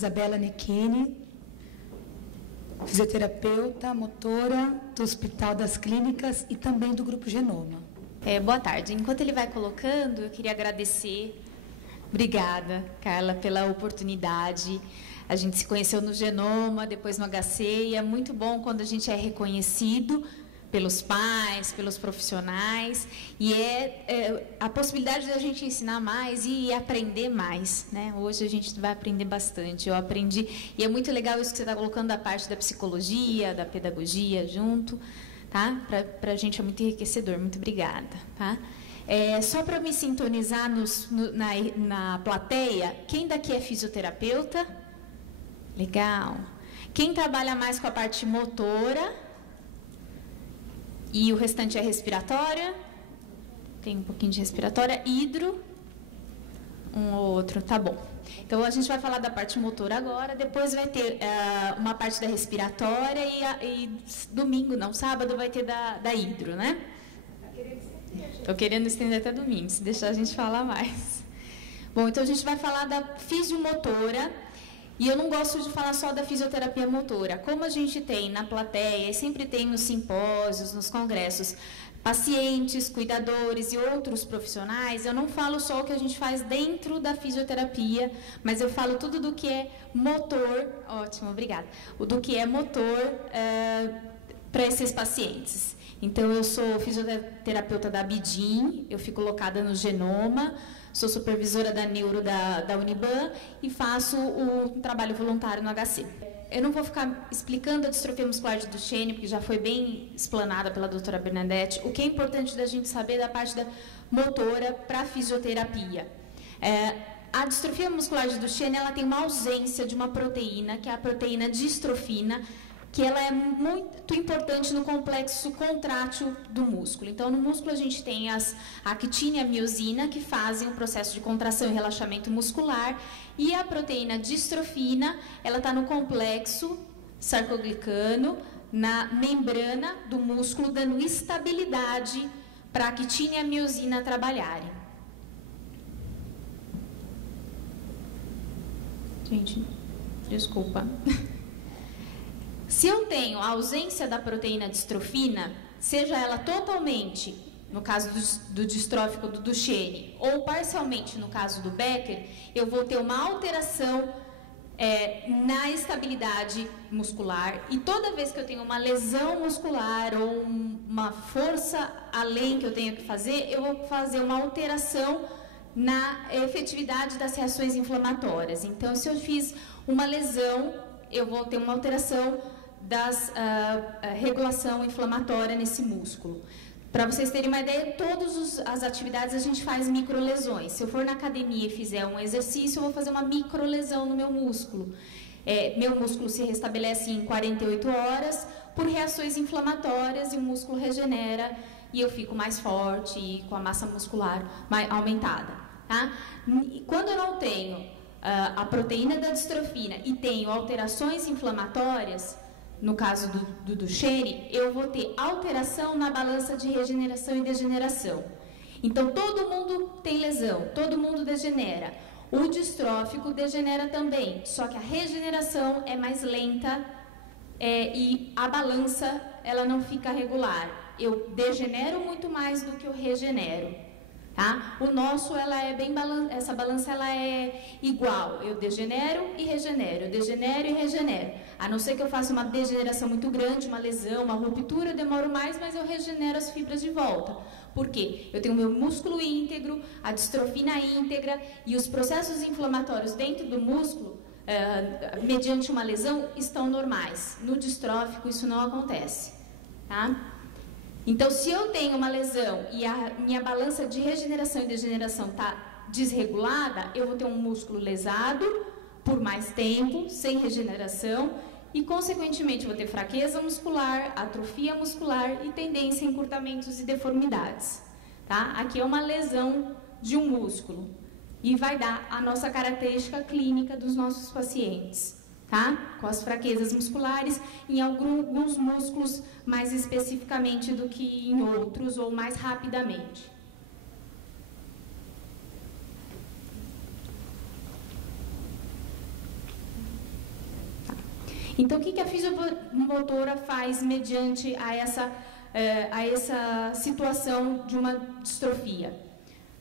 Isabela Nechini, fisioterapeuta, motora do Hospital das Clínicas e também do Grupo Genoma. Boa tarde. Enquanto ele vai colocando, eu queria agradecer. Obrigada, Carla, pela oportunidade. A gente se conheceu no Genoma, depois no HC, e é muito bom quando a gente é reconhecido pelos pais, pelos profissionais, e a possibilidade de a gente ensinar mais e aprender mais, né? Hoje a gente vai aprender bastante, eu aprendi, e é muito legal isso que você está colocando da parte da psicologia, da pedagogia junto, tá? Para a gente é muito enriquecedor, muito obrigada, tá? Só para me sintonizar na plateia, quem daqui é fisioterapeuta? Legal. Quem trabalha mais com a parte motora? E o restante é respiratória? Tem um pouquinho de respiratória. Hidro? Um ou outro, tá bom. Então, a gente vai falar da parte motora agora, depois vai ter uma parte da respiratória e domingo, não, sábado, vai ter da hidro, né? Estou querendo estender até domingo, se deixar a gente falar mais. Bom, então a gente vai falar da fisiomotora. E eu não gosto de falar só da fisioterapia motora. Como a gente tem na plateia, e sempre tem nos simpósios, nos congressos, pacientes, cuidadores e outros profissionais, eu não falo só o que a gente faz dentro da fisioterapia, mas eu falo tudo do que é motor, ótimo, obrigada, do que é motor para esses pacientes. Então, eu sou fisioterapeuta da Abidim, eu fico locada no Genoma, sou supervisora da Neuro da Uniban e faço o trabalho voluntário no HC. Eu não vou ficar explicando a distrofia muscular de Duchenne, porque já foi bem explanada pela doutora Bernadette. O que é importante da gente saber da parte da motora para a fisioterapia. A distrofia muscular de Duchenne, ela tem uma ausência de uma proteína, que é a proteína distrofina, que ela é muito importante no complexo contrátil do músculo. Então, no músculo a gente tem a actina e a miosina, que fazem o processo de contração e relaxamento muscular, e a proteína distrofina, ela está no complexo sarcoglicano, na membrana do músculo, dando estabilidade para a actina e a miosina trabalharem. Gente, desculpa. Se eu tenho a ausência da proteína distrofina, seja ela totalmente, no caso do distrófico do Duchenne, ou parcialmente no caso do Becker, eu vou ter uma alteração na estabilidade muscular, e toda vez que eu tenho uma lesão muscular ou uma força além que eu tenho que fazer, eu vou fazer uma alteração na efetividade das reações inflamatórias. Então, se eu fiz uma lesão, eu vou ter uma alteração regulação inflamatória nesse músculo. Para vocês terem uma ideia, todas as atividades a gente faz microlesões. Se eu for na academia e fizer um exercício, eu vou fazer uma microlesão no meu músculo. Meu músculo se restabelece em 48 horas por reações inflamatórias e o músculo regenera e eu fico mais forte e com a massa muscular mais aumentada. Tá? Quando eu não tenho a proteína da distrofina e tenho alterações inflamatórias, no caso do Duchenne, eu vou ter alteração na balança de regeneração e degeneração. Então, todo mundo tem lesão, todo mundo degenera. O distrófico degenera também, só que a regeneração é mais lenta e a balança ela não fica regular. Eu degenero muito mais do que eu regenero. Tá? O nosso, essa balança ela é igual, eu degenero e regenero, eu degenero e regenero, a não ser que eu faça uma degeneração muito grande, uma lesão, uma ruptura, eu demoro mais, mas eu regenero as fibras de volta. Por quê? Eu tenho o meu músculo íntegro, a distrofina íntegra e os processos inflamatórios dentro do músculo, mediante uma lesão, estão normais. No distrófico isso não acontece, tá? Então, se eu tenho uma lesão e a minha balança de regeneração e degeneração está desregulada, eu vou ter um músculo lesado por mais tempo, sem regeneração, e, consequentemente, vou ter fraqueza muscular, atrofia muscular e tendência a encurtamentos e deformidades. Tá? Aqui é uma lesão de um músculo e vai dar a nossa característica clínica dos nossos pacientes. Tá? Com as fraquezas musculares, em alguns músculos mais especificamente do que em outros ou mais rapidamente. Então, o que a fisiomotora faz mediante a essa situação de uma distrofia?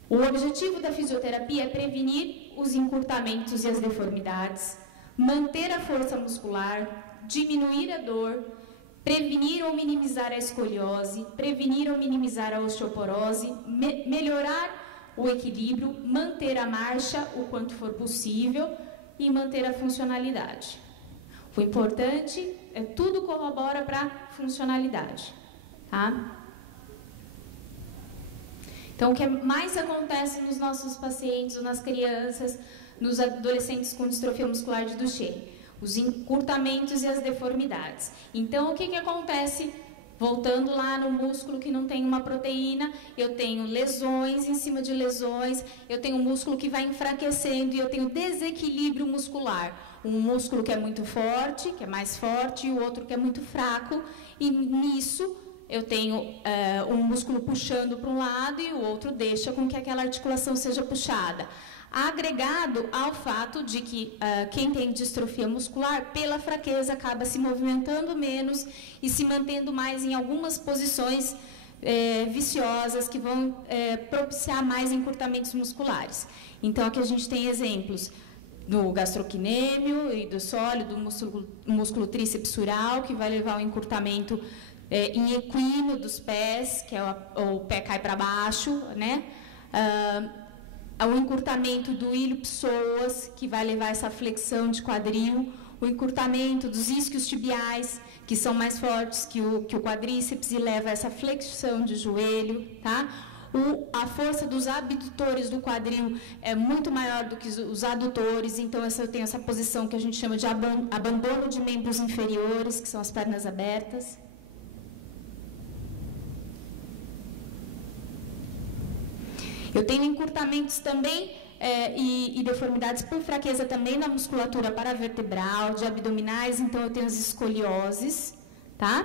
O objetivo da fisioterapia é prevenir os encurtamentos e as deformidades, manter a força muscular, diminuir a dor, prevenir ou minimizar a escoliose, prevenir ou minimizar a osteoporose, melhorar o equilíbrio, manter a marcha o quanto for possível e manter a funcionalidade. O importante é tudo corrobora para a funcionalidade, tá? Então, o que mais acontece nos nossos pacientes, nas crianças, nos adolescentes com distrofia muscular de Duchenne? Os encurtamentos e as deformidades. Então, o que acontece? Voltando lá no músculo que não tem uma proteína, eu tenho lesões em cima de lesões, eu tenho um músculo que vai enfraquecendo e eu tenho desequilíbrio muscular. Um músculo que é muito forte, que é mais forte, e o outro que é muito fraco, e nisso eu tenho um músculo puxando para um lado e o outro deixa com que aquela articulação seja puxada. Agregado ao fato de que quem tem distrofia muscular, pela fraqueza, acaba se movimentando menos e se mantendo mais em algumas posições viciosas que vão propiciar mais encurtamentos musculares. Então, aqui a gente tem exemplos do gastrocnêmio e do sólido, do músculo trícepsural, que vai levar ao encurtamento em equino dos pés, que é o pé cai para baixo, né? O encurtamento do ilho-psoas, que vai levar essa flexão de quadril, o encurtamento dos isquios tibiais, que são mais fortes que o quadríceps e leva a essa flexão de joelho, tá? A força dos abdutores do quadril é muito maior do que os adutores, então eu tenho essa posição que a gente chama de abandono de membros inferiores, que são as pernas abertas. Eu tenho encurtamentos também e deformidades por fraqueza também na musculatura paravertebral, de abdominais, então eu tenho as escolioses, tá?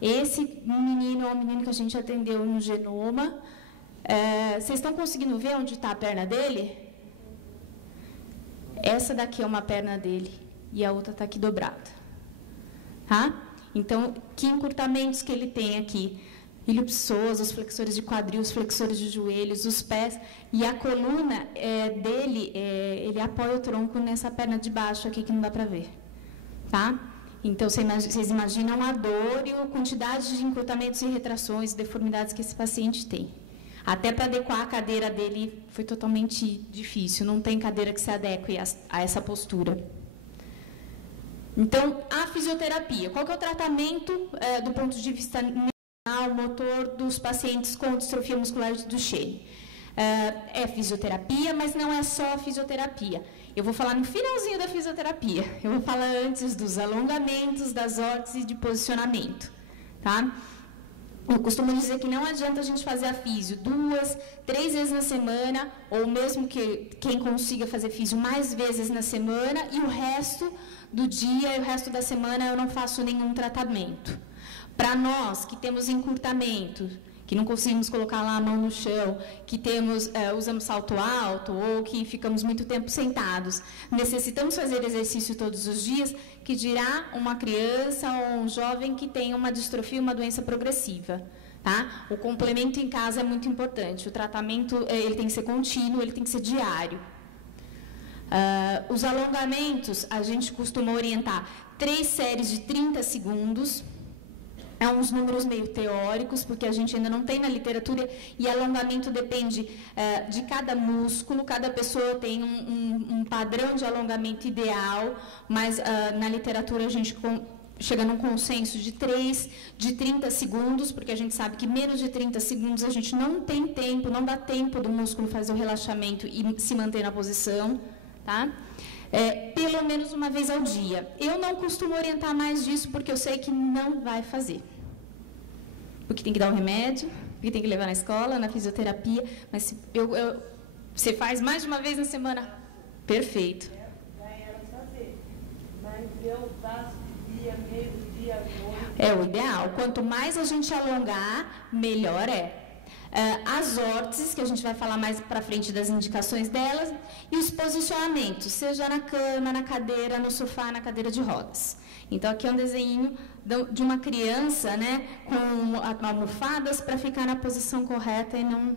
Esse menino é um menino que a gente atendeu no genoma. Vocês estão conseguindo ver onde está a perna dele? Essa daqui é uma perna dele e a outra está aqui dobrada, tá? Então, que encurtamentos que ele tem aqui? Ilho-psoas, os flexores de quadril, os flexores de joelhos, os pés, e a coluna dele, ele apoia o tronco nessa perna de baixo aqui que não dá para ver, tá? Então, vocês imaginam a dor e a quantidade de encurtamentos e retrações, deformidades que esse paciente tem. Até para adequar a cadeira dele foi totalmente difícil, não tem cadeira que se adeque a essa postura. Então, a fisioterapia, qual que é o tratamento do ponto de vista motor dos pacientes com distrofia muscular de Duchenne? É fisioterapia, mas não é só fisioterapia. Eu vou falar no finalzinho da fisioterapia. Eu vou falar antes dos alongamentos, das órteses e de posicionamento, tá? Eu costumo dizer que não adianta a gente fazer a físio 2, 3 vezes na semana, ou mesmo que quem consiga fazer físio mais vezes na semana, e o resto do dia e o resto da semana eu não faço nenhum tratamento. Para nós que temos encurtamento, que não conseguimos colocar lá a mão no chão, que usamos salto alto ou que ficamos muito tempo sentados, necessitamos fazer exercício todos os dias, que dirá uma criança ou um jovem que tem uma distrofia, uma doença progressiva, tá? O complemento em casa é muito importante, o tratamento ele tem que ser contínuo, ele tem que ser diário. Os alongamentos, a gente costuma orientar 3 séries de 30 segundos, é uns números meio teóricos, porque a gente ainda não tem na literatura, e alongamento depende de cada músculo, cada pessoa tem um padrão de alongamento ideal, mas na literatura a gente chega num consenso de 3, de 30 segundos, porque a gente sabe que menos de 30 segundos a gente não tem tempo, não dá tempo do músculo fazer o relaxamento e se manter na posição, tá? Pelo menos uma vez ao dia. Eu não costumo orientar mais disso, porque eu sei que não vai fazer. Porque tem que dar um remédio, porque tem que levar na escola, na fisioterapia, mas se você faz mais de uma vez na semana, perfeito. Vai ela fazer, mas eu faço dia, meio dia, noite. É o ideal. Quanto mais a gente alongar, melhor é. As órteses, que a gente vai falar mais para frente das indicações delas, e os posicionamentos, seja na cama, na cadeira, no sofá, na cadeira de rodas. Então, aqui é um desenho de uma criança, né, com almofadas para ficar na posição correta e não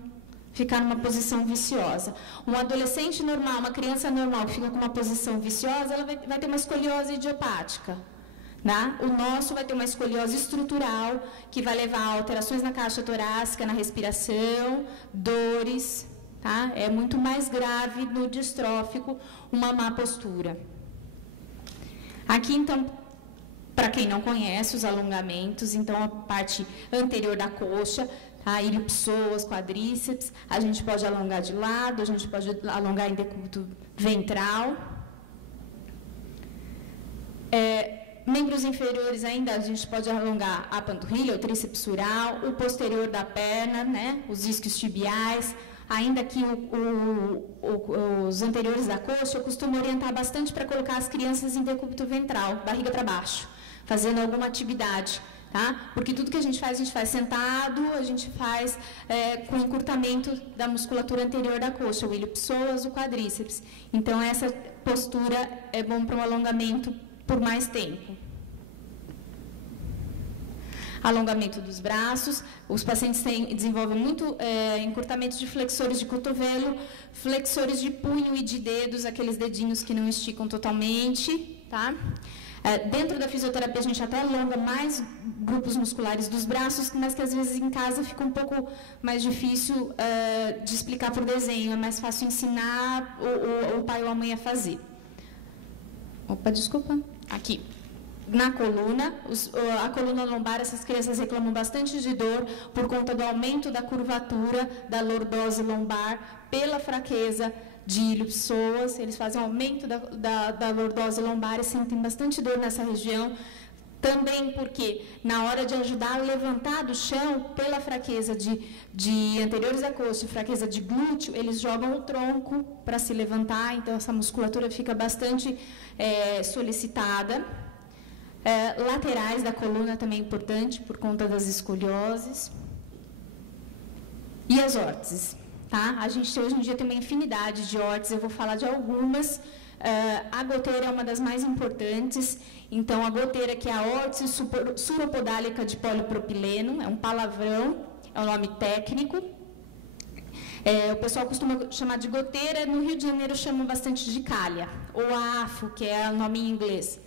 ficar numa posição viciosa. Um adolescente normal, uma criança normal que fica com uma posição viciosa, ela vai ter uma escoliose idiopática. Né? O nosso vai ter uma escoliose estrutural, que vai levar a alterações na caixa torácica, na respiração, dores. Tá? É muito mais grave no distrófico uma má postura. Aqui, então, para quem não conhece os alongamentos, então a parte anterior da coxa, tá? Ilho-psoas, quadríceps, a gente pode alongar de lado, a gente pode alongar em decúbito ventral. Membros inferiores ainda, a gente pode alongar a panturrilha, o tríceps sural, o posterior da perna, né? Os isquios tibiais. Ainda que os anteriores da coxa, eu costumo orientar bastante para colocar as crianças em decúbito ventral, barriga para baixo, fazendo alguma atividade, tá? Porque tudo que a gente faz sentado, a gente faz com encurtamento da musculatura anterior da coxa, o ilho-psoas, o quadríceps. Então, essa postura é bom para um alongamento por mais tempo. Alongamento dos braços, os pacientes desenvolvem muito encurtamento de flexores de cotovelo, flexores de punho e de dedos, aqueles dedinhos que não esticam totalmente, tá? Dentro da fisioterapia a gente até alonga mais grupos musculares dos braços, mas que às vezes em casa fica um pouco mais difícil de explicar por desenho, é mais fácil ensinar o pai ou a mãe a fazer. Opa, desculpa. Aqui. Na coluna, a coluna lombar, essas crianças reclamam bastante de dor por conta do aumento da curvatura da lordose lombar pela fraqueza de ilho-psoas. Eles fazem aumento da lordose lombar e sentem bastante dor nessa região. Também porque, na hora de ajudar a levantar do chão, pela fraqueza de anteriores da coxa e fraqueza de glúteo, eles jogam o tronco para se levantar, então essa musculatura fica bastante solicitada. Laterais da coluna também é importante, por conta das escolioses. E as órteses, tá? A gente hoje em dia tem uma infinidade de órteses, eu vou falar de algumas. A goteira é uma das mais importantes. Então, a goteira, que é a órtese suropodálica de polipropileno, é um palavrão, é um nome técnico. O pessoal costuma chamar de goteira, no Rio de Janeiro chamam bastante de calha, ou AFO, que é o nome em inglês.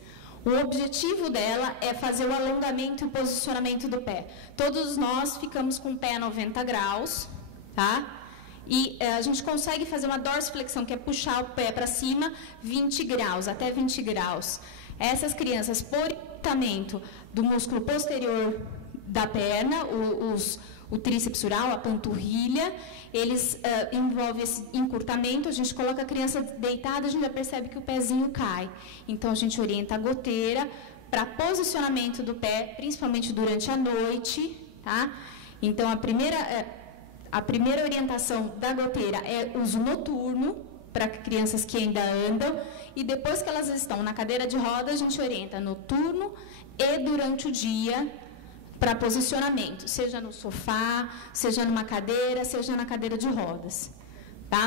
O objetivo dela é fazer o alongamento e o posicionamento do pé. Todos nós ficamos com o pé a 90 graus, tá? E a gente consegue fazer uma dorsiflexão, que é puxar o pé para cima 20 graus, até 20 graus. Essas crianças, por encurtamento do músculo posterior da perna, o tríceps sural, a panturrilha, eles envolvem esse encurtamento, a gente coloca a criança deitada, a gente já percebe que o pezinho cai. Então, a gente orienta a goteira para posicionamento do pé, principalmente durante a noite, tá? Então, a primeira orientação da goteira é uso noturno, para crianças que ainda andam, e depois que elas estão na cadeira de rodas, a gente orienta noturno e durante o dia, para posicionamento, seja no sofá, seja numa cadeira, seja na cadeira de rodas, tá?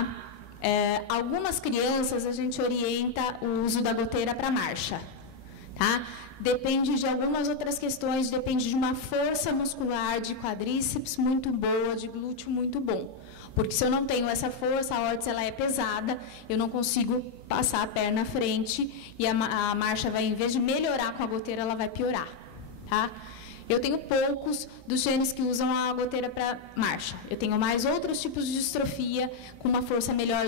Algumas crianças a gente orienta o uso da goteira para marcha, tá? Depende de algumas outras questões, depende de uma força muscular de quadríceps muito boa, de glúteo muito bom. Porque se eu não tenho essa força, a órtese ela é pesada, eu não consigo passar a perna à frente e a marcha vai, em vez de melhorar com a goteira, ela vai piorar, tá? Eu tenho poucos dos genes que usam a goteira para marcha. Eu tenho mais outros tipos de distrofia com uma força melhor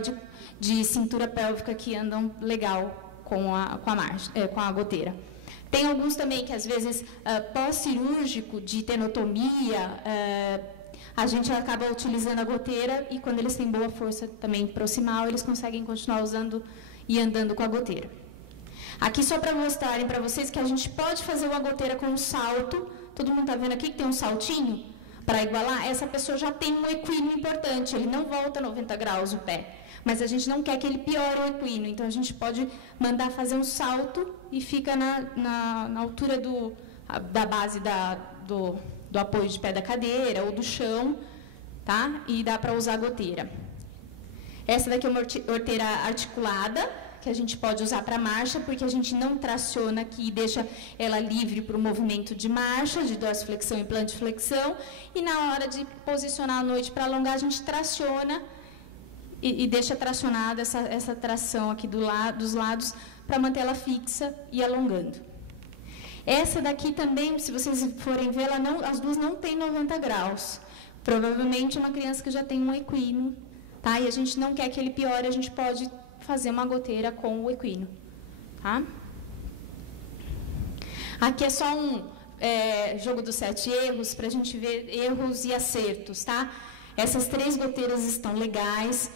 de cintura pélvica que andam legal com a goteira. Tem alguns também que, às vezes, pós-cirúrgico, de tenotomia, a gente acaba utilizando a goteira e, quando eles têm boa força também proximal, eles conseguem continuar usando e andando com a goteira. Aqui, só para mostrarem para vocês que a gente pode fazer uma goteira com um salto. Todo mundo está vendo aqui que tem um saltinho para igualar? Essa pessoa já tem um equínio importante, ele não volta 90 graus o pé. Mas a gente não quer que ele piore o equínio, então a gente pode mandar fazer um salto e fica na altura da base do apoio de pé da cadeira ou do chão, tá? E dá para usar a goteira. Essa daqui é uma goteira articulada, que a gente pode usar para marcha, porque a gente não traciona aqui e deixa ela livre para o movimento de marcha, de dorsiflexão e plantiflexão, e na hora de posicionar a noite para alongar, a gente traciona e deixa tracionada essa tração aqui dos lados para manter ela fixa e alongando. Essa daqui também, se vocês forem ver, as duas não têm 90 graus. Provavelmente uma criança que já tem um equino, tá? E a gente não quer que ele piore, a gente pode fazer uma goteira com o equino, tá? Aqui é só um jogo dos 7 erros, para a gente ver erros e acertos, tá? Essas 3 goteiras estão legais.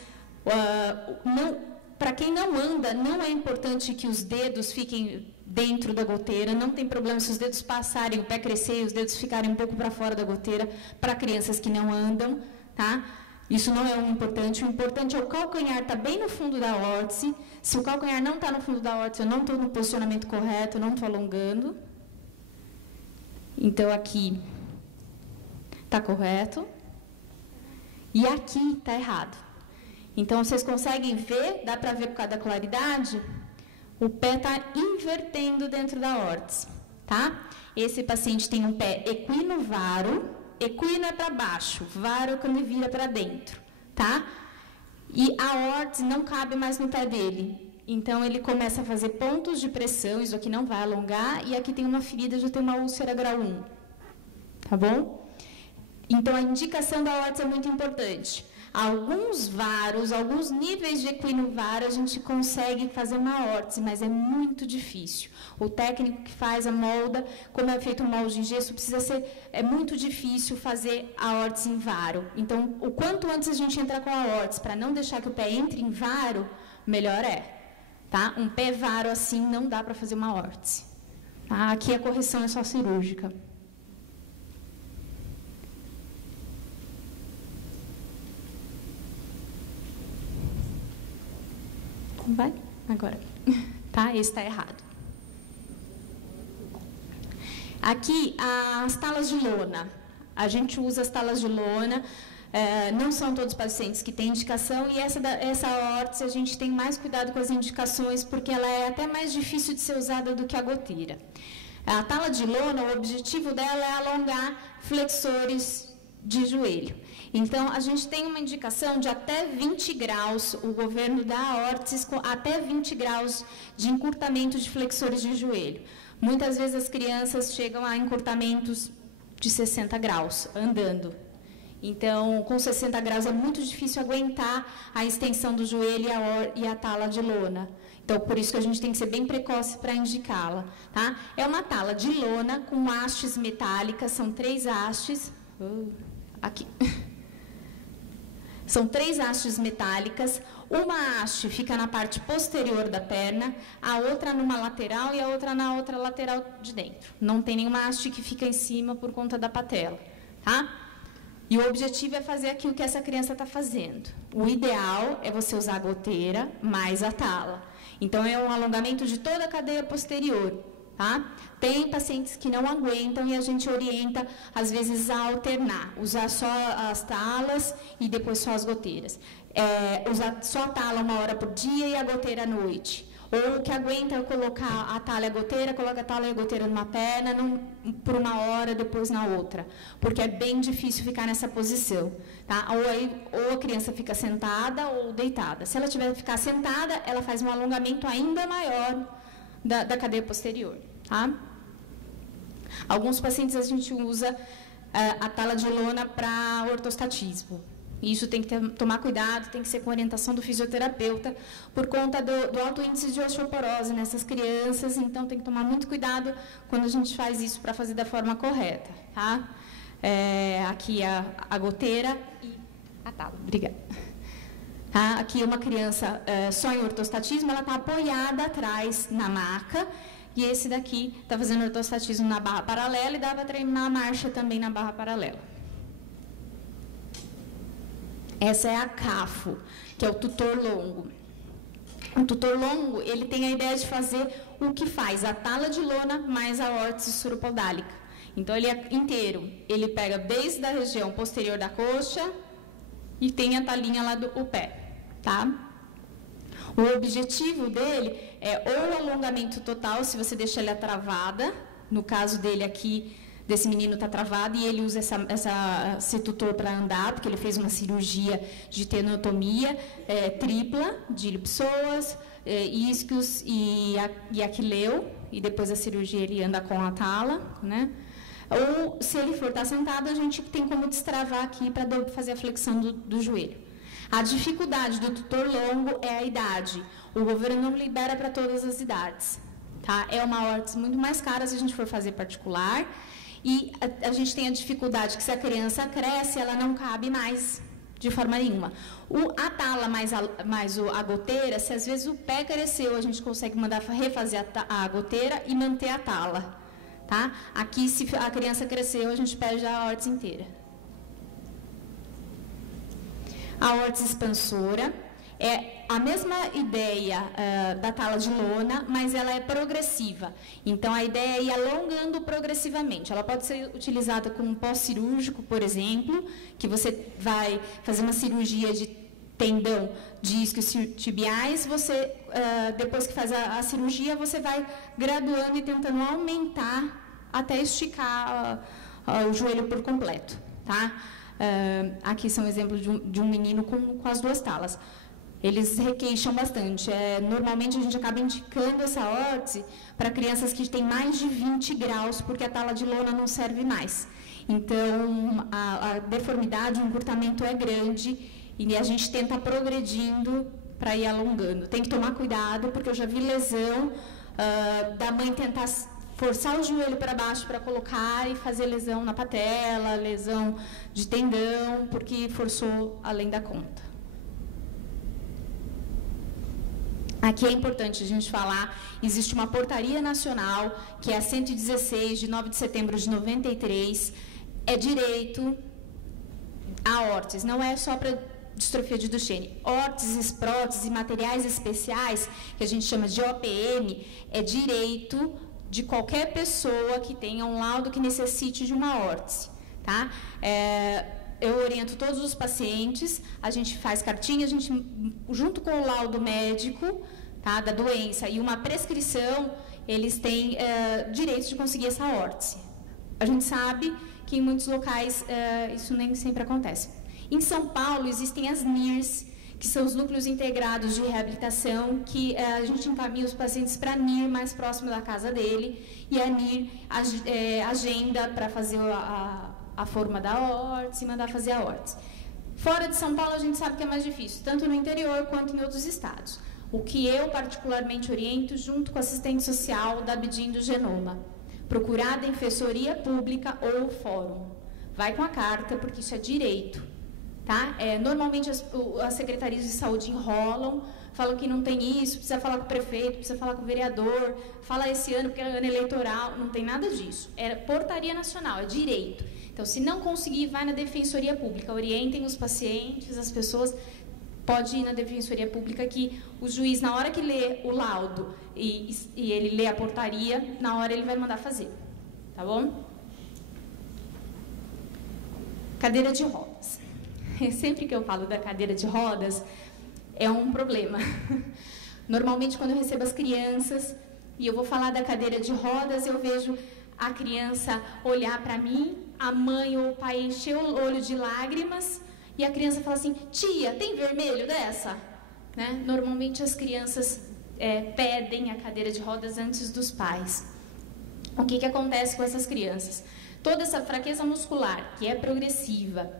Para quem não anda, não é importante que os dedos fiquem dentro da goteira, não tem problema se os dedos passarem, o pé crescer e os dedos ficarem um pouco para fora da goteira, para crianças que não andam, tá? Isso não é o importante é o calcanhar estar bem no fundo da órtice. Se o calcanhar não está no fundo da órtice, eu não estou no posicionamento correto, eu não estou alongando. Então, aqui está correto. E aqui está errado. Então, vocês conseguem ver, dá para ver por causa da claridade? O pé está invertendo dentro da órtice, tá? Esse paciente tem um pé equino-varo. Equino é para baixo, varo é quando ele vira para dentro, tá? E a órtice não cabe mais no pé dele. Então, ele começa a fazer pontos de pressão, isso aqui não vai alongar, e aqui tem uma ferida, já tem uma úlcera grau 1, tá bom? Então, a indicação da órtice é muito importante. Alguns varos, alguns níveis de equino-varo, a gente consegue fazer uma órtice, mas é muito difícil. O técnico que faz a molda, como é feito o molde em gesso, é muito difícil fazer a órtice em varo. Então, o quanto antes a gente entrar com a órtice, para não deixar que o pé entre em varo, melhor é. Tá? Um pé varo assim não dá para fazer uma órtice. Tá? Aqui a correção é só cirúrgica. Vai? Agora. Tá? Esse está errado. Aqui, as talas de lona. A gente usa as talas de lona. Não são todos os pacientes que têm indicação. E essa órtice, a gente tem mais cuidado com as indicações, porque ela é até mais difícil de ser usada do que a goteira. A tala de lona, o objetivo dela é alongar flexores de joelho. Então, a gente tem uma indicação de até 20 graus, o governo dá órtices com até 20 graus de encurtamento de flexores de joelho. Muitas vezes as crianças chegam a encurtamentos de 60 graus, andando. Então, com 60 graus é muito difícil aguentar a extensão do joelho e a tala de lona. Então, por isso que a gente tem que ser bem precoce para indicá-la. Tá? É uma tala de lona com hastes metálicas, são 3 hastes. Aqui. São 3 hastes metálicas, uma haste fica na parte posterior da perna, a outra numa lateral e a outra na outra lateral de dentro. Não tem nenhuma haste que fica em cima por conta da patela, tá? E o objetivo é fazer aquilo que essa criança está fazendo. O ideal é você usar a goteira mais a tala. Então, é um alongamento de toda a cadeia posterior. Tá? Tem pacientes que não aguentam e a gente orienta, às vezes, a alternar, usar só as talas e depois só as goteiras. Usar só a tala 1 hora por dia e a goteira à noite. Ou o que aguenta colocar a tala e a goteira, coloca a tala e a goteira numa perna por 1 hora, depois na outra. Porque é bem difícil ficar nessa posição. Tá? Ou a criança fica sentada ou deitada. Se ela tiver que ficar sentada, ela faz um alongamento ainda maior da cadeia posterior, tá? Alguns pacientes a gente usa a tala de lona para ortostatismo. Isso tem que tomar cuidado, tem que ser com orientação do fisioterapeuta, por conta do alto índice de osteoporose nessas crianças, então tem que tomar muito cuidado quando a gente faz isso para fazer da forma correta, tá? Aqui a goteira e a tala. Obrigada. Tá? Aqui uma criança só em ortostatismo, ela está apoiada atrás na maca, e esse daqui está fazendo ortostatismo na barra paralela e dá para treinar a marcha também na barra paralela. Essa é a CAFO, que é o tutor longo. O tutor longo, ele tem a ideia de fazer o que faz a tala de lona mais a órtice suropodálica. Então, ele é inteiro. Ele pega desde a região posterior da coxa e tem a talinha lá do pé. Tá? O objetivo dele é ou o alongamento total, se você deixa ela travada, no caso dele aqui, desse menino está travado e ele usa esse tutor para andar, porque ele fez uma cirurgia de tenotomia tripla, de ilipsoas, isquios e aquileu, e depois da cirurgia ele anda com a tala, né? Ou, se ele for estar sentado, a gente tem como destravar aqui para fazer a flexão do joelho. A dificuldade do tutor longo é a idade. O governo não libera para todas as idades. Tá? É uma órtese muito mais cara se a gente for fazer particular. E a gente tem a dificuldade que se a criança cresce, ela não cabe mais de forma nenhuma. A tala mais a goteira, se às vezes o pé cresceu, a gente consegue mandar refazer a goteira e manter a tala. Tá? Aqui, se a criança cresceu, a gente perde a órtese inteira. A órtese expansora é a mesma ideia da tala de lona, mas ela é progressiva. Então, a ideia é ir alongando progressivamente. Ela pode ser utilizada como pós-cirúrgico, por exemplo, que você vai fazer uma cirurgia de tendão, discos tibiais, você, depois que faz a cirurgia, você vai graduando e tentando aumentar até esticar o joelho por completo. Tá? Aqui são exemplos de um menino com as duas talas. Eles requeixam bastante. Normalmente, a gente acaba indicando essa órtese para crianças que têm mais de 20 graus, porque a tala de lona não serve mais. Então, a deformidade, o encurtamento é grande e a gente tenta progredindo para ir alongando. Tem que tomar cuidado, porque eu já vi lesão da mãe tentar forçar o joelho para baixo para colocar e fazer lesão na patela, lesão de tendão, porque forçou além da conta. Aqui é importante a gente falar, existe uma portaria nacional, que é a 116, de 9 de setembro de 93, é direito a órtese, não é só para distrofia de Duchenne. Órteses, próteses e materiais especiais, que a gente chama de OPM, é direito de qualquer pessoa que tenha um laudo que necessite de uma órtese. Tá? Eu oriento todos os pacientes, a gente faz cartinha, a gente, junto com o laudo médico, tá, da doença e uma prescrição, eles têm direito de conseguir essa órtese. A gente sabe que em muitos locais isso nem sempre acontece. Em São Paulo existem as NIRS, que são os núcleos integrados de reabilitação, que a gente encaminha os pacientes para a NIR mais próximo da casa dele, e a NIR agenda para fazer a forma da órtese e mandar fazer a órtese. Fora de São Paulo, a gente sabe que é mais difícil, tanto no interior quanto em outros estados. O que eu particularmente oriento, junto com o assistente social da Abdim do Genoma, procurar a defensoria pública ou o fórum. Vai com a carta, porque isso é direito. Tá? Normalmente as secretarias de saúde enrolam, falam que não tem isso, precisa falar com o prefeito, precisa falar com o vereador, fala esse ano porque é ano eleitoral, não tem nada disso. É portaria nacional, é direito. Então, se não conseguir, vai na defensoria pública, orientem os pacientes, as pessoas, pode ir na defensoria pública que o juiz, na hora que lê o laudo e ele lê a portaria, na hora ele vai mandar fazer. Tá bom? Cadeira de rodas. Sempre que eu falo da cadeira de rodas, é um problema. Normalmente, quando eu recebo as crianças e eu vou falar da cadeira de rodas, eu vejo a criança olhar para mim, a mãe ou o pai encher o olho de lágrimas e a criança fala assim: tia, tem vermelho dessa? Né? Normalmente, as crianças pedem a cadeira de rodas antes dos pais. O que acontece com essas crianças? Toda essa fraqueza muscular, que é progressiva,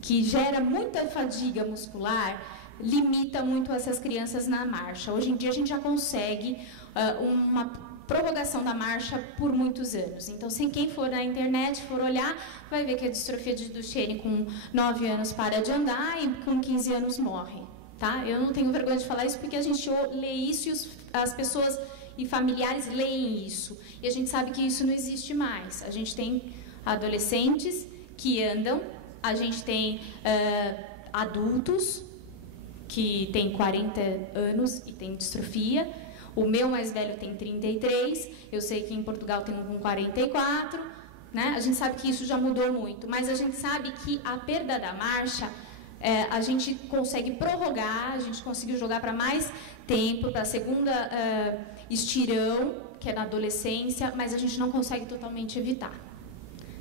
que gera muita fadiga muscular, limita muito essas crianças na marcha. Hoje em dia a gente já consegue uma prorrogação da marcha por muitos anos. Então, se quem for na internet, for olhar, vai ver que a distrofia de Duchenne com 9 anos para de andar e com 15 anos morre. Tá? Eu não tenho vergonha de falar isso porque a gente lê isso e as pessoas e familiares leem isso. E a gente sabe que isso não existe mais. A gente tem adolescentes que andam, a gente tem adultos que têm 40 anos e têm distrofia. O meu mais velho tem 33, eu sei que em Portugal tem um com 44, né? A gente sabe que isso já mudou muito, mas a gente sabe que a perda da marcha a gente consegue prorrogar, a gente conseguiu jogar para mais tempo, para a segunda estirão, que é na adolescência, mas a gente não consegue totalmente evitar.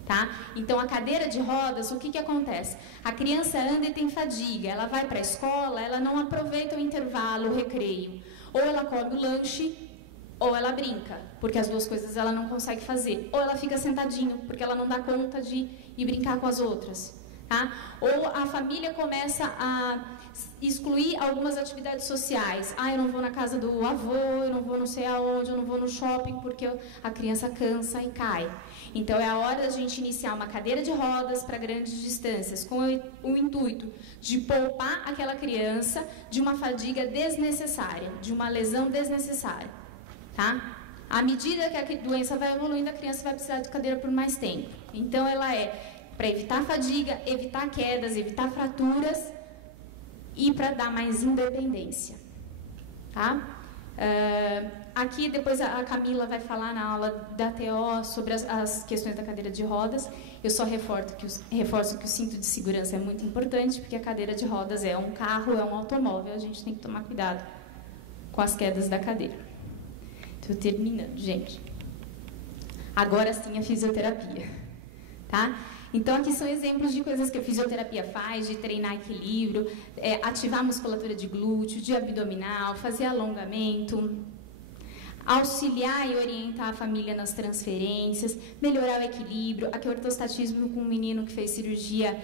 Tá? Então, a cadeira de rodas, o que acontece? A criança anda e tem fadiga, ela vai para a escola, ela não aproveita o intervalo, o recreio. Ou ela come o lanche, ou ela brinca, porque as duas coisas ela não consegue fazer. Ou ela fica sentadinho, porque ela não dá conta de ir brincar com as outras. Tá? Ou a família começa a excluir algumas atividades sociais. Eu não vou na casa do avô, eu não vou não sei aonde, eu não vou no shopping, porque a criança cansa e cai. Então, é a hora da gente iniciar uma cadeira de rodas para grandes distâncias, com o intuito de poupar aquela criança de uma fadiga desnecessária, de uma lesão desnecessária. Tá? À medida que a doença vai evoluindo, a criança vai precisar de cadeira por mais tempo. Então, ela é para evitar fadiga, evitar quedas, evitar fraturas e para dar mais independência. Tá? Aqui depois a Camila vai falar na aula da TO sobre as questões da cadeira de rodas. Eu só reforço que o cinto de segurança é muito importante, porque a cadeira de rodas é um carro, é um automóvel, a gente tem que tomar cuidado com as quedas da cadeira. Estou terminando, gente. Agora sim a fisioterapia, tá? Então, aqui são exemplos de coisas que a fisioterapia faz, de treinar equilíbrio, ativar a musculatura de glúteo, de abdominal, fazer alongamento, auxiliar e orientar a família nas transferências, melhorar o equilíbrio. Aqui o ortostatismo com um menino que fez cirurgia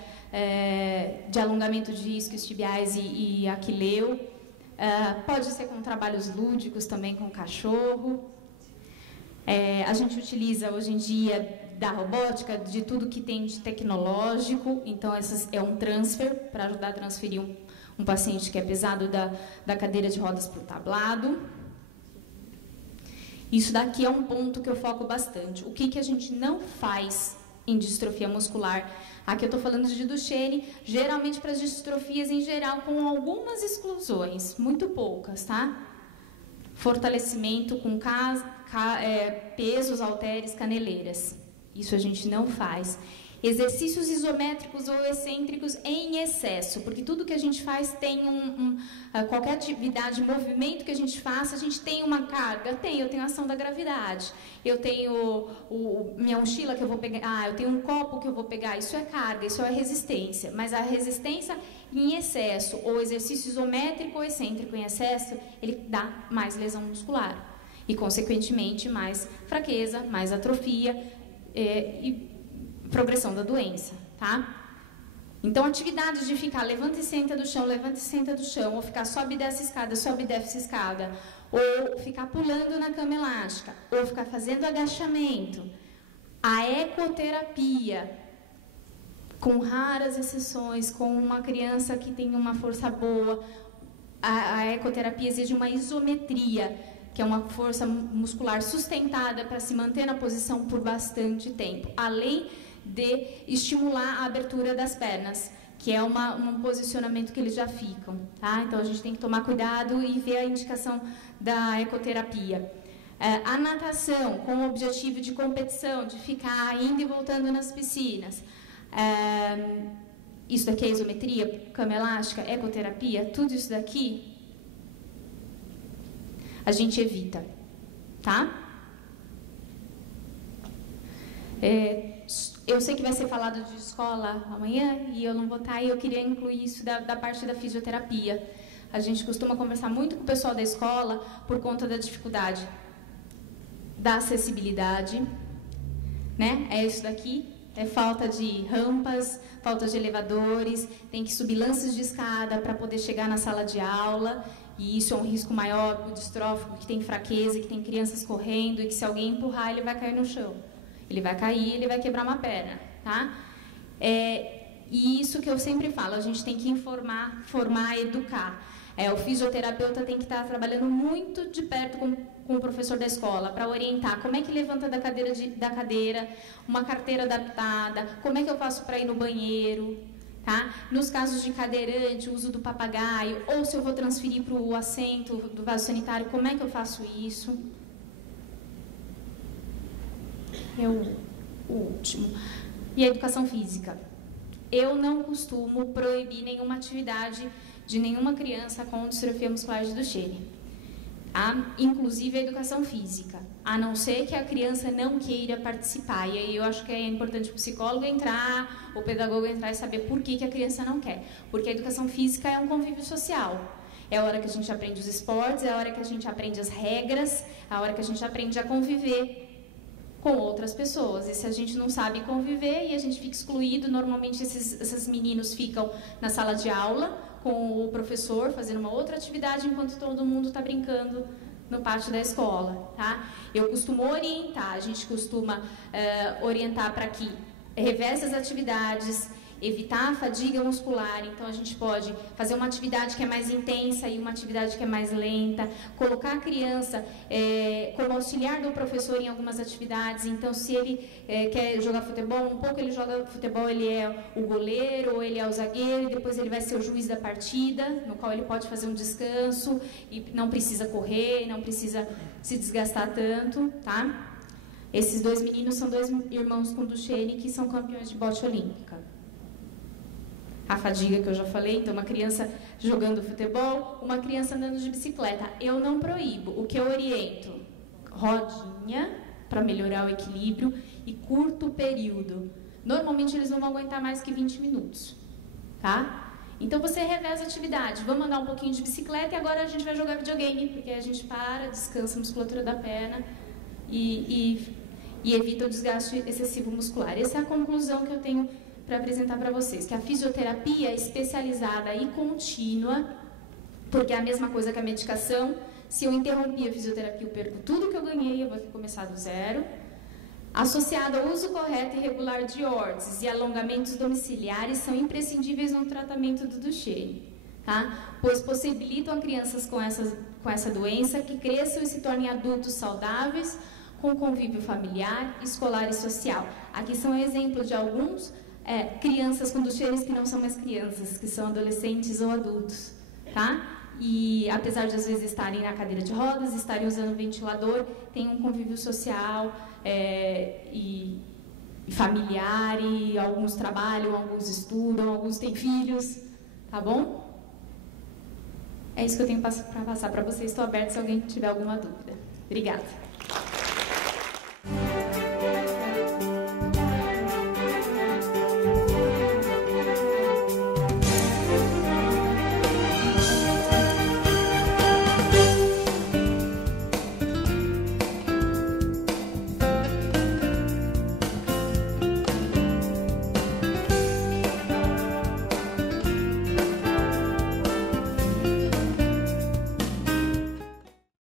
de alongamento de isquios tibiais e aquileu. Pode ser com trabalhos lúdicos também com o cachorro. A gente utiliza hoje em dia da robótica, de tudo que tem de tecnológico. Então, é um transfer para ajudar a transferir um paciente que é pesado da cadeira de rodas para o tablado. Isso daqui é um ponto que eu foco bastante. O que a gente não faz em distrofia muscular? Aqui eu estou falando de Duchenne, geralmente para as distrofias em geral, com algumas exclusões, muito poucas, tá? Fortalecimento com pesos, halteres, caneleiras. Isso a gente não faz. Exercícios isométricos ou excêntricos em excesso, porque tudo que a gente faz tem qualquer atividade, movimento que a gente faça, a gente tem uma carga. Eu tenho a ação da gravidade, eu tenho minha mochila que eu vou pegar, eu tenho um copo que eu vou pegar, isso é carga, isso é resistência, mas a resistência em excesso, ou exercício isométrico ou excêntrico em excesso, ele dá mais lesão muscular, e consequentemente mais fraqueza, mais atrofia, e progressão da doença, tá? Então, atividades de ficar levanta e senta do chão, ou ficar sobe e desce escada, ou ficar pulando na cama elástica, ou ficar fazendo agachamento. A ecoterapia, com raras exceções, com uma criança que tem uma força boa, a ecoterapia exige uma isometria, que é uma força muscular sustentada para se manter na posição por bastante tempo, além de estimular a abertura das pernas, que é um posicionamento que eles já ficam, tá? Então, a gente tem que tomar cuidado e ver a indicação da ecoterapia. A natação, com o objetivo de competição, de ficar indo e voltando nas piscinas. Isso daqui é isometria, cama elástica, ecoterapia, tudo isso daqui a gente evita, tá? Eu sei que vai ser falado de escola amanhã e eu não vou estar, e eu queria incluir isso da parte da fisioterapia. A gente costuma conversar muito com o pessoal da escola por conta da dificuldade da acessibilidade, né? É isso daqui, é falta de rampas, falta de elevadores, tem que subir lances de escada para poder chegar na sala de aula, e isso é um risco maior para o distrófico, que tem fraqueza, que tem crianças correndo, e que se alguém empurrar, ele vai cair no chão. Ele vai cair, ele vai quebrar uma perna, tá? E isso que eu sempre falo, a gente tem que informar, formar, educar. O fisioterapeuta tem que estar trabalhando muito de perto com o professor da escola para orientar como é que levanta da cadeira, uma carteira adaptada, como é que eu faço para ir no banheiro, tá? Nos casos de cadeirante, o uso do papagaio, ou se eu vou transferir para o assento do vaso sanitário, como é que eu faço isso? É o último. E a educação física. eu não costumo proibir nenhuma atividade de nenhuma criança com distrofia muscular de Duchenne, tá? Inclusive a educação física, a não ser que a criança não queira participar. E aí eu acho que é importante o psicólogo entrar, o pedagogo entrar e saber por que a criança não quer. Porque a educação física é um convívio social. É a hora que a gente aprende os esportes, é a hora que a gente aprende as regras, é a hora que a gente aprende a conviver com outras pessoas. E se a gente não sabe conviver e a gente fica excluído, normalmente esses meninos ficam na sala de aula com o professor fazendo uma outra atividade enquanto todo mundo está brincando no pátio da escola, tá? Eu costumo orientar, a gente costuma orientar para que reveze as atividades, evitar a fadiga muscular. Então a gente pode fazer uma atividade que é mais intensa e uma atividade que é mais lenta, colocar a criança como auxiliar do professor em algumas atividades. Então se ele quer jogar futebol, um pouco ele joga futebol, ele é o goleiro ou ele é o zagueiro, e depois ele vai ser o juiz da partida, no qual ele pode fazer um descanso e não precisa correr, não precisa se desgastar tanto, tá? Esses dois meninos são dois irmãos com Duchenne que são campeões de bote olímpica. A fadiga que eu já falei, então uma criança jogando futebol, uma criança andando de bicicleta. Eu não proíbo, o que eu oriento? Rodinha, para melhorar o equilíbrio, e curto período. Normalmente eles não vão aguentar mais que 20 minutos, tá? Então você reveza a atividade, vamos andar um pouquinho de bicicleta e agora a gente vai jogar videogame, porque a gente para, descansa a musculatura da perna e evita o desgaste excessivo muscular. Essa é a conclusão que eu tenho para apresentar para vocês, que a fisioterapia é especializada e contínua, porque é a mesma coisa que a medicação. Se eu interromper a fisioterapia, eu perco tudo que eu ganhei, eu vou ter que começar do zero. Associado ao uso correto e regular de órteses e alongamentos domiciliares são imprescindíveis no tratamento do Duchenne, tá? Pois possibilitam a crianças com essa doença que cresçam e se tornem adultos saudáveis, com convívio familiar, escolar e social. Aqui são exemplos de alguns crianças com Duchenne que não são mais crianças, que são adolescentes ou adultos, tá? E apesar de às vezes estarem na cadeira de rodas, estarem usando ventilador, tem um convívio social e familiar, e alguns trabalham, alguns estudam, alguns têm filhos, tá bom? É isso que eu tenho para passar para vocês. Estou aberta se alguém tiver alguma dúvida. Obrigada.